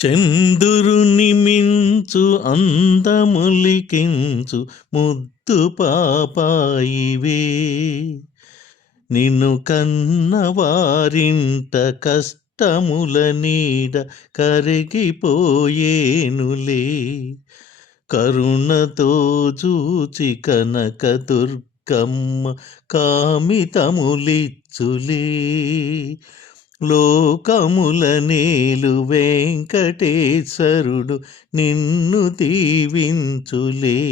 చంద్రుని మించు అందములికించు ముద్దు పాపాయివే, నిన్ను కన్నవారింట కష్టముల నీడ కరిగిపోయేనులే. కరుణతో చూచి కనక దుర్గమ్మ కామితములిచ్చులే. లోకముల నేలు వెంకటేశ్వరుడు నిన్ను దీవించులే.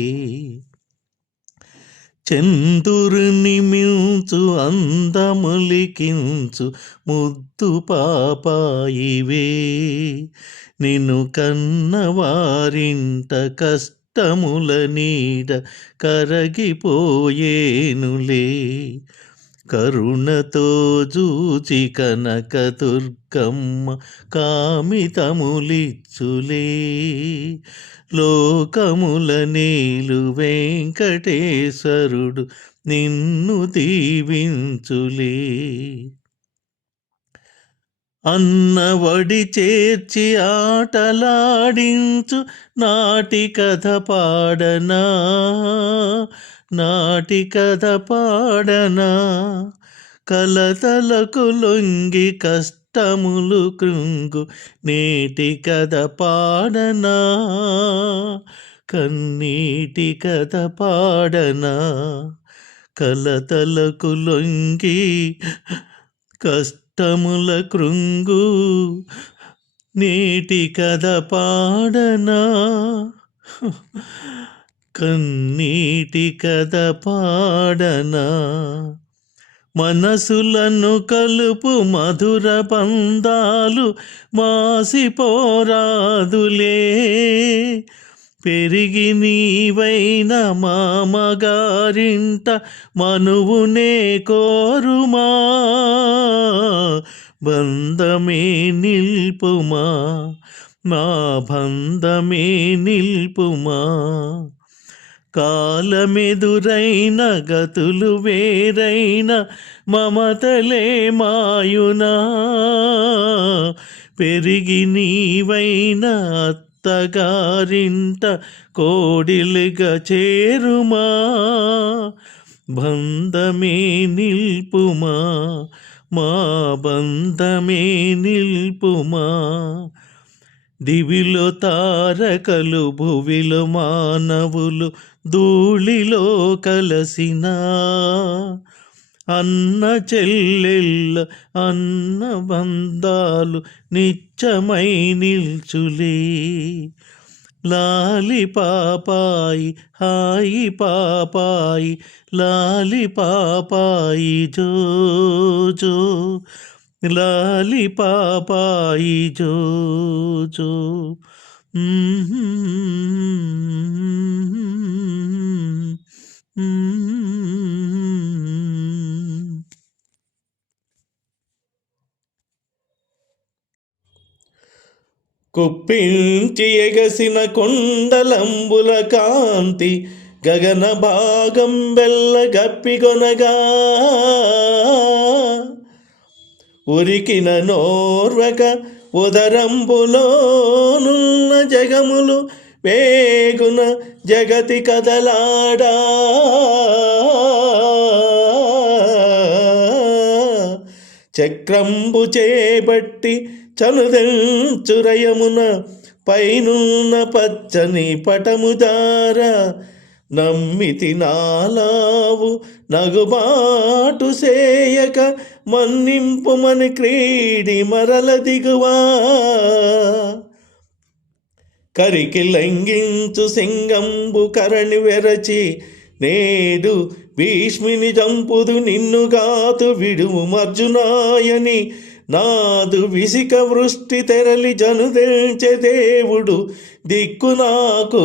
చంద్రుని మించు అందములికించు ముద్దు పాపాయివే, నిన్ను కన్నవారింట కష్టముల నీడ కరగిపోయేనులే. కరుణతో జూచి కనక దుర్గమ్మ కామితములిచ్చులే. లోకముల నేలు వెంకటేశ్వరుడు నిన్ను దీవించులే. అన్నవడి చేర్చి ఆటలాడించు నాటి కథ పాడనా, నాటి కథ పాడనా. కలతలకు లొంగి కష్టములు కృంగు నేటి కథ పాడనా, కన్నీటి కథ పాడనా. కలతలకు లొంగి కష్టముల కృంగు నేటి కథ పాడనా, కన్నీటి కథ పాడనా. మనసులను కలుపు మధుర బంధాలు మాసిపోరాదులే. పెరిగి నీవైన మామగారింట మనువునే కోరుమా. బంధమే నిల్పుమా, మా బంధమే నిల్పుమా. కాలమెదురైన గతులు వేరైన మమతలే మాయునా. పెరిగి నీవైన అత్తగారింట కోడిలుగా చేరుమా. బంధమే నిల్పుమా, మా బంధమే నిల్పుమా. దివిలో తారకలు భువిలో మానవులు ధూళిలో కలసిన. అన్న చెల్లెళ్ళ అన్న బంధాలు నిత్యమై నిల్చులే. లాలి పాపాయి హాయి పాపాయి, లాలి పాపాయి జో జో, లాలి పాపాయి జో జో. కుప్పించి ఎగసిన కొండలంబుల కాంతి గగన భాగం బెల్ల గప్పికొనగా. ఉరికిన నోర్వక ఉదరంబులోనున్న జగములు వేగున జగతి కదలాడా. చక్రంబు చేపట్టి చనుదెంచురయమున పైనున్న పచ్చని పటము దార. నమ్మితి నాలావు నగుబాటు సేయక మన్నింపుమని క్రీడి మరల దిగువా. కరికి లంఘించు సింగంబు కరణి వెరచి నేడు భీష్మిని చంపుదు నిన్నుగాతు విడుము మర్జునాయని. నాదు విసిక వృష్టి తెరలి జనుదెల్చె దేవుడు దిక్కు నాకు.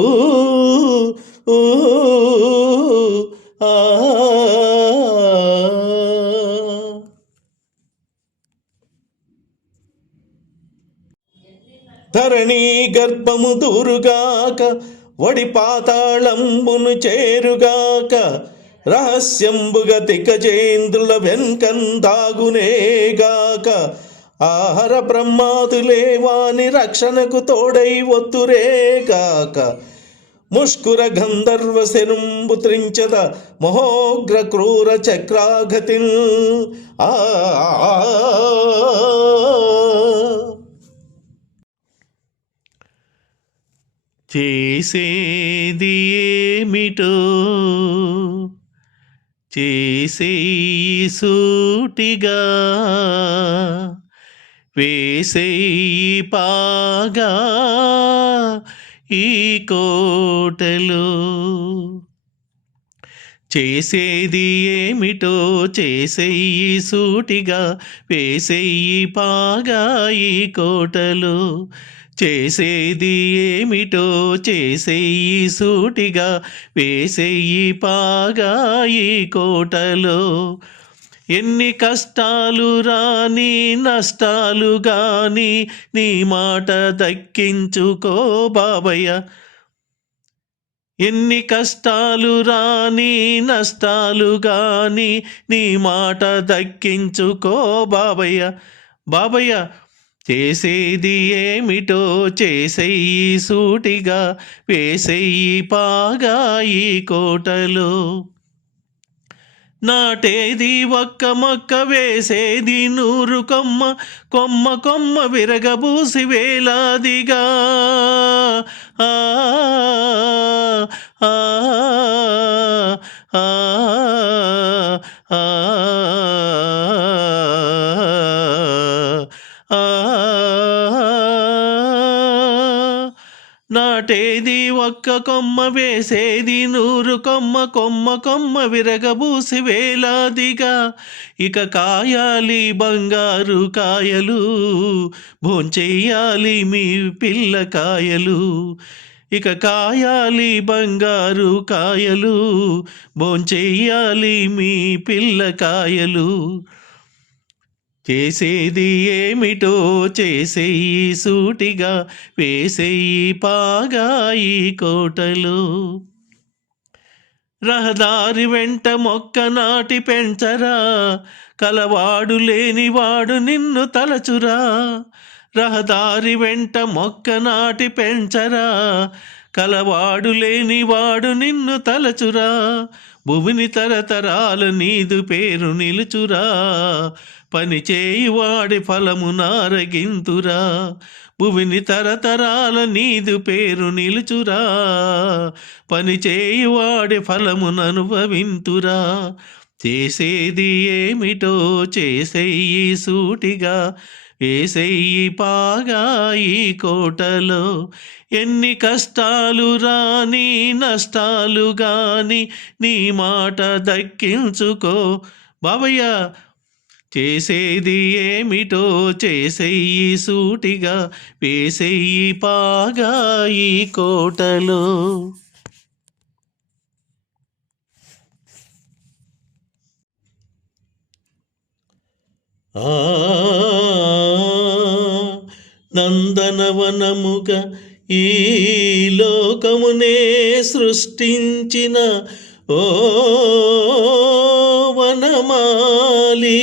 ధరణి గర్భము దూరుగాక, వడి పాతాళంబును చేరుగాక. రహస్యంబుగ తికజేంద్రుల వెన్కందాగునేగాక. ఆహార బ్రహ్మాదులే వాని రక్షణకు తోడై ఒత్తురే గాక. ముష్కుర గంధర్వ శరంబు త్రించద మహోగ్ర క్రూర చక్రాగతిన్. చేసేది ఏమిటో చేసేయి సూటిగా, వేసేయి పాగా ఈ కోటలో. చేసేది ఏమిటో చేసేయి సూటిగా, వేసేయి పాగా ఈ కోటలో. చేసేది ఏమిటో చేసేయి సూటిగా, వేసేయి పాగా ఈ కోటలో. ఎన్ని కష్టాలు రాని నష్టాలు గాని నీ మాట దక్కించుకో బాబయ్య. ఎన్ని కష్టాలు రాని నష్టాలు గాని నీ మాట దక్కించుకో బాబయ్య. బాబయ్య చేసేది ఏమిటో చేసేయి సూటిగా, వేసేయి పాగా ఈ కోటలో. నాటేది ఒక్క మొక్క వేసేది 100 కొమ్మ, కొమ్మ కొమ్మ విరగబూసి వేలాదిగా. ఆ ఆ ఆ నాటేది ఒక్క కొమ్మ వేసేది 100 కొమ్మ, కొమ్మ కొమ్మ విరగబూసి వేలాదిగా. ఇక కాయాలి బంగారు కాయలు, భోంచెయ్యాలి మీ పిల్లకాయలు. ఇక కాయాలి బంగారు కాయలు, భోంచెయ్యాలి మీ పిల్లకాయలు. చేసేది ఏమిటో చేసేయి సూటిగా, వేసేయి పాగా ఈ కోటలో. రహదారి వెంట మొక్క నాటి పెంచరా, కలవాడు లేనివాడు నిన్ను తలచురా. రహదారి వెంట మొక్క నాటి పెంచరా, కలవాడు లేనివాడు నిన్ను తలచురా. భువిని తరతరాల నీదు పేరు నిలుచురా, పని చేయువాడి ఫలము నారగింతురా. భువిని తరతరాల నీదు పేరు నిలుచురా, పని చేయువాడి ఫలముననుభవింతురా. చేసేది ఏమిటో చేసేయి సూటిగా, వేసేయి పాగా ఈ కోటలో. ఎన్ని కష్టాలు రాని నష్టాలు గాని నీ మాట దక్కించుకో బాబయ్య. చేసేది ఏమిటో చేసేయి సూటిగా, వేసేయి పాగా ఈ కోటలో. నందనవనముగా ఈ లోకమునే సృష్టించిన ఓ వనమాలి,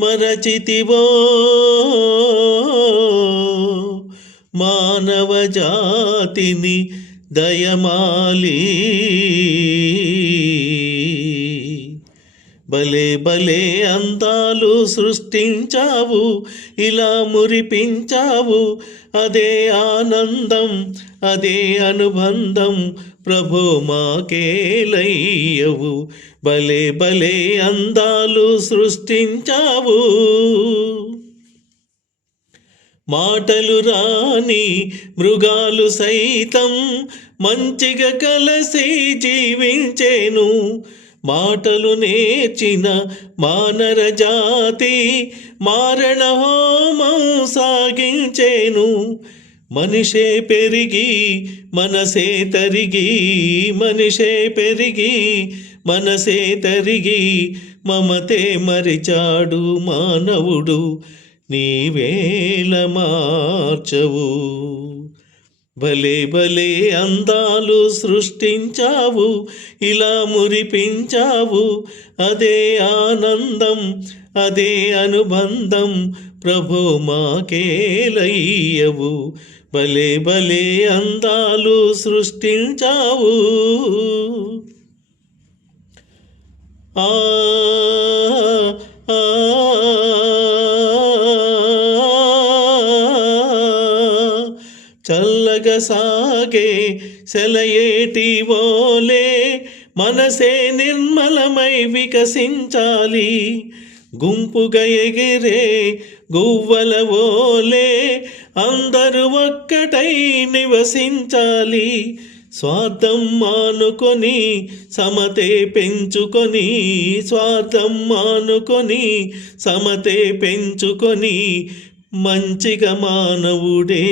మరచితివో మానవ జాతిని దయమాలి. భలే భలే అందాలు సృష్టించావు, ఇలా మురిపించావు. అదే ఆనందం అదే అనుబంధం ప్రభో మాకేలయ్యవు. భలే భలే అందాలు సృష్టించావు. మాటలు రాని మృగాలు సైతం మంచిగా కలిసి జీవించేను. మాటలు నేర్చిన మానర జాతి మారణ హోమం సాగించేను. మనిషే పెరిగి మనసే తరిగి, మనిషే పెరిగి మనసే తరిగి, మమతే మరిచాడు మానవుడు నీవేల మార్చవు. భలే భలే అందాలు సృష్టించావు, ఇలా మురిపించావు. అదే ఆనందం అదే అనుబంధం ప్రభో మాకేలయ్యవు. భలే భలే అందాలు సృష్టించావు. ఆ ఆ చల్లగా సాగే సెలయేటి వోలే మనసే నిర్మలమై వికసించాలి. గుంపుగా ఎగిరే గువ్వల వోలే అందరూ ఒక్కటై నివసించాలి. స్వార్థం మానుకొని సమతే పెంచుకొని, స్వార్థం మానుకొని సమతే పెంచుకొని, మంచిగా మానవుడే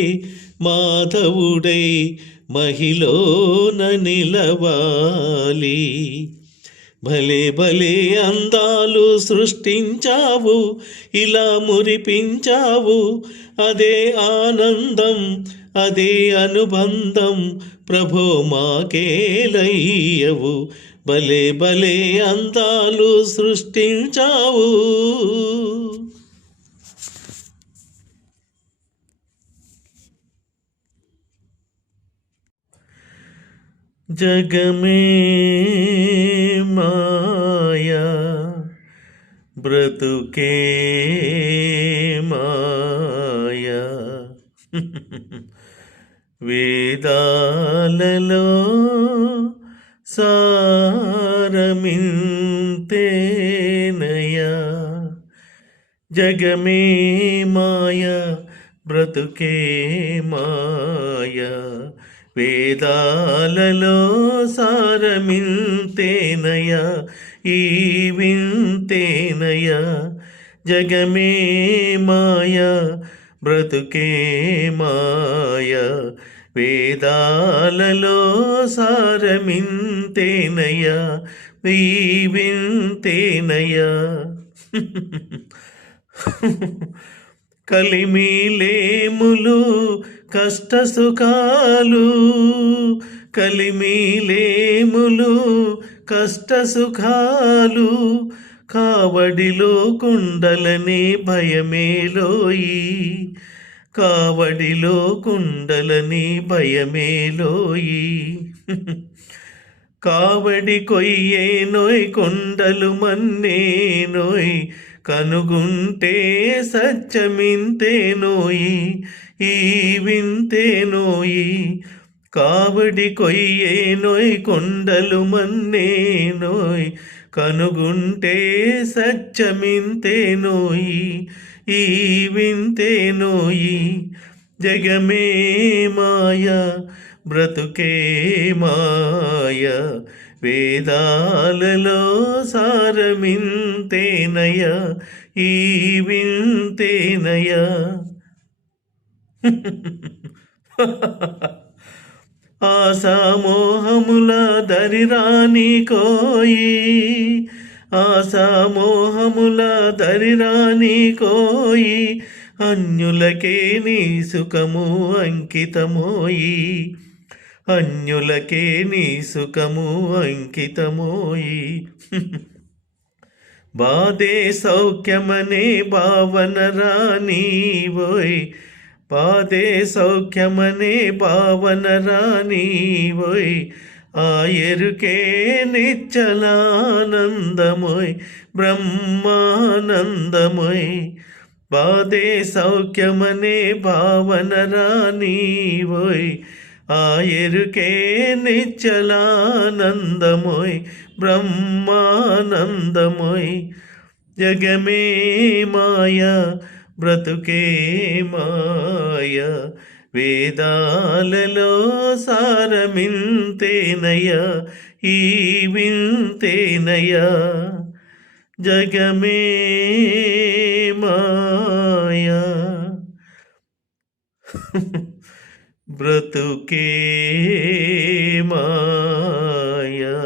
మాధవుడై మహిళన నిలవాలి. భలే భలే అందాలు సృష్టించావు, ఇలా మురిపించావు. అదే ఆనందం, అదే అనుబంధం, ప్రభో మాకేలయ్యవు. భలే భలే అందాలు సృష్టించావు. జగమే మాయా బ్రతుకే మాయా, వేదాలలో సారమింతేనయా. జగమే మాయా బ్రతుకే మాయా, వేదాలలో సారమింతేనయా, ఈ వింతేనయా. జగమే మాయా బ్రతుకే మాయా, వేదాలలో సారమింతేనయా, ఈ వింతేనయా. కలిమిలేములు కష్ట సుఖాలు, కలిమిలేములు కష్ట సుఖాలు, కావడిలో కుండలని భయమేలోయి, కావడిలో కుండలని భయమేలోయి. కావడి కొయ్యే నోయ్ కొండలు మన్నే నోయ్, కనుగుంటే సత్యమింతే నోయి, ఈ వింతే నోయి. కావడి కొయ్యే నోయ్ కొండలు మన్నే నోయ్, కనుగుంటే సత్యమింతే నోయి, ఈ వింతే నోయి. జగమే మాయా బ్రతుకే మాయా, వేదాలలో సారమింతేనయా, ఈ వింతేనయా. ఆశామోహముల దరిరాని కోయి, ఆశామోహముల దరిరాని కోయి, అన్యులకే నీ సుఖము అంకితమోయి, అన్యులకే నీ సుఖము అంకితమోయి. బాధే సౌఖ్యమనే భావన రానివోయ్, బాధే సౌఖ్యమనే భావన రానివోయ్, ఆ ఎరుకే నిచ్చలానందమోయ్ బ్రహ్మానందమోయ్. బాధే సౌఖ్యమనే భావన రానివోయ్, ఆ ఎరుకే నిచ్చలానందమోయ్ బ్రహ్మానందమోయ్. జగమే మాయా బ్రతుకే మాయా, వేదాలలో సారమింతేనయా, ఈ వింతేనయా. జగమే మాయా బ్రతుకే మాయా.